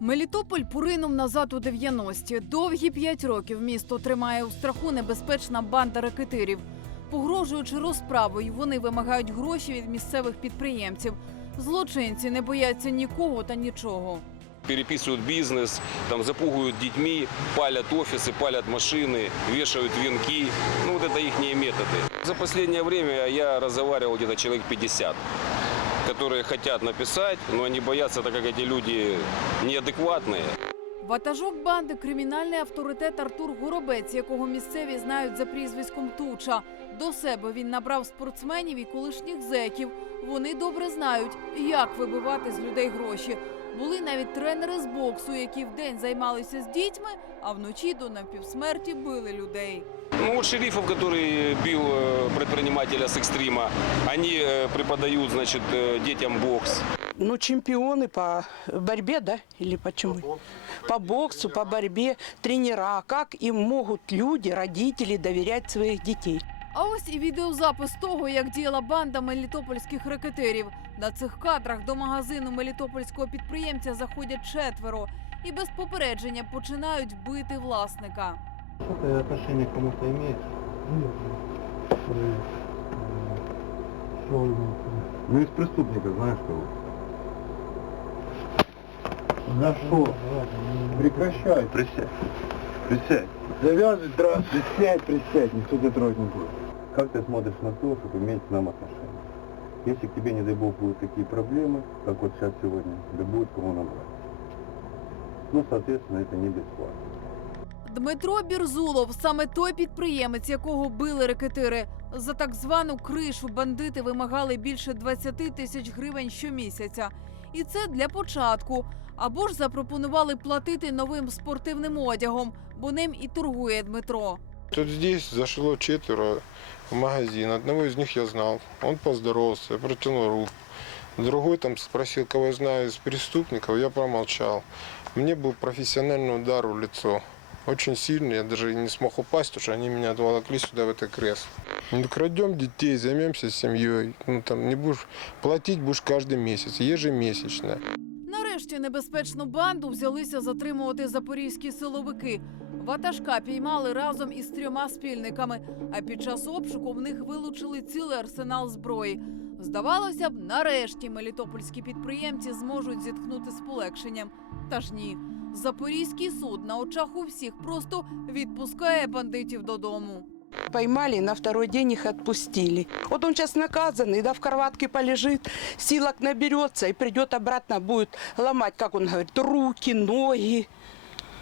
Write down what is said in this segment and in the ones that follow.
Мелітополь поринув назад у 90-ті. Довгі п'ять років місто тримає у страху небезпечна банда ракетирів. Погрожуючи розправою, вони вимагають гроші від місцевих підприємців. Злочинці не бояться нікого та нічого. переписывают бизнес, там запугивают детьми, палят офисы, палят машины, вешают венки. Ну, вот это их методы. За последнее время я разговаривал где-то человек 50, которые хотят написать, но они боятся, так как эти люди неадекватные. Ватажок банди кримінальний авторитет Артур Горобець, якого місцеві знають за прізвиськом Туча. До себе він набрав спортсменів і колишніх зеків. Вони добре знають, як вибивати з людей гроші. Були навіть тренери з боксу, які вдень займалися з дітьми, а вночі до напівсмерті били людей. Ну, вот шерифов, который бил э, предпринимателя с экстрима, они э, преподают, значит, э, детям бокс. Ну, чемпионы по борьбе, да? Или почему? По боксу, по борьбе, тренера. Как им могут люди, родители доверять своих детей? А ось і відеозапис того, як діяла банда мелітопольських ракетерів. На цих кадрах до магазину мелітопольського підприємця заходять четверо і без попередження починають бити власника. Что-то отношение к кому-то имеет? Что Ну, из преступника знаешь кого? За что? Прекращай. Присядь. Присядь. Завязывай, драться. Присядь, присядь, никто тебя трогать не будет. Как ты смотришь на то, чтобы иметь к нам отношения? Если к тебе, не дай бог, будут такие проблемы, как вот сейчас сегодня, да будет кому набрать. Ну, соответственно, это не бесплатно. Дмитро Бірзулов саме той підприємець, якого били рекетири. За так звану кришу бандити вимагали більше 20 тисяч гривень щомісяця. І це для початку. Або ж запропонували платити новим спортивним одягом, бо ним і торгує Дмитро. Тут здесь зашло четверо в магазин. Одного из них я знал. Он поздоровался, я протянул руку. Другой там спросил, кого я знаю из преступников. Я промолчал. Мне был профессиональный удар в лицо. Очень сильный. Я даже не смог упасть, потому что они меня отволокли сюда, в это кресло. Ну, крадем детей, займемся семьей. Ну, там не будешь платить будешь каждый месяц, ежемесячно. Нарешті небезпечну банду взялися затримувати запорізькі силовики. Ватажка піймали разом із трьома спільниками. А під час обшуку в них вилучили цілий арсенал зброї. Здавалося б, нарешті мелітопольські підприємці зможуть зіткнути з полегшенням. Та ж ні. Запорізький суд на очах у всіх просто відпускає бандитів додому. Поймали, на второй день их отпустили. Вот он сейчас наказанный, да, в кроватке полежит, силок наберется и придет обратно, будет ломать, как он говорит, руки, ноги,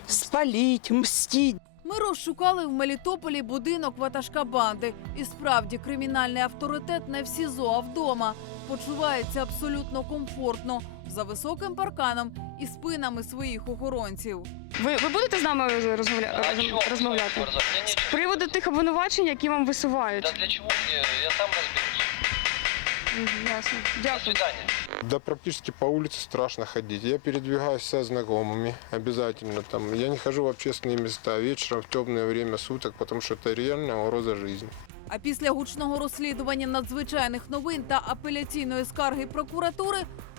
спалить, мстить. Ми розшукали в Мелітополі будинок ватажка банди. І справді кримінальний авторитет не в СІЗО, а вдома. Почувається абсолютно комфортно за високим парканом і спинами своїх охоронців. Ви, ви будете з нами розмовля... А розм- чего розмовляти? Борзов? Мне З нечего. приводу тих обвинувачень, які вам висувають. Да для чего мне? Я сам разберусь. Мгм, Ясно. До Дякую. свидания. Да практически по улице страшно ходить. Я передвигаюсь со знакомыми обязательно. Там, я не хожу в общественные места вечером в темное время суток, потому что это реальная угроза жизни. А після гучного розслідування надзвичайних новин та апеляційної скарги прокуратури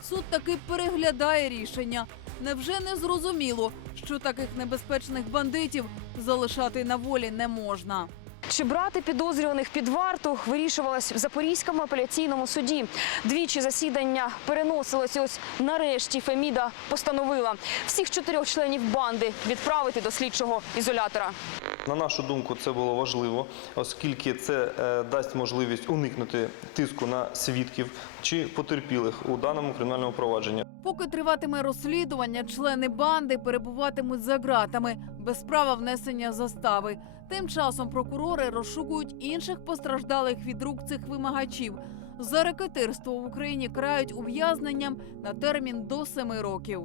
суд таки переглядає рішення. Невже не зрозуміло, що таких небезпечних бандитів залишати на волі не можна? Чи брати підозрюваних під варту вирішувалось в Запорізькому апеляційному суді. Двічі засідання переносилось. Ось нарешті Феміда постановила всіх чотирьох членів банди відправити до слідчого ізолятора. На нашу думку, це було важливо, оскільки це е, дасть можливість уникнути тиску на свідків чи потерпілих у даному кримінальному провадженні. Поки триватиме розслідування, члени банди перебуватимуть за ґратами без права внесення застави. Тим часом прокурори розшукують інших постраждалих від рук цих вимагачів. За рекетирство в Україні карають ув'язненням на термін до семи років.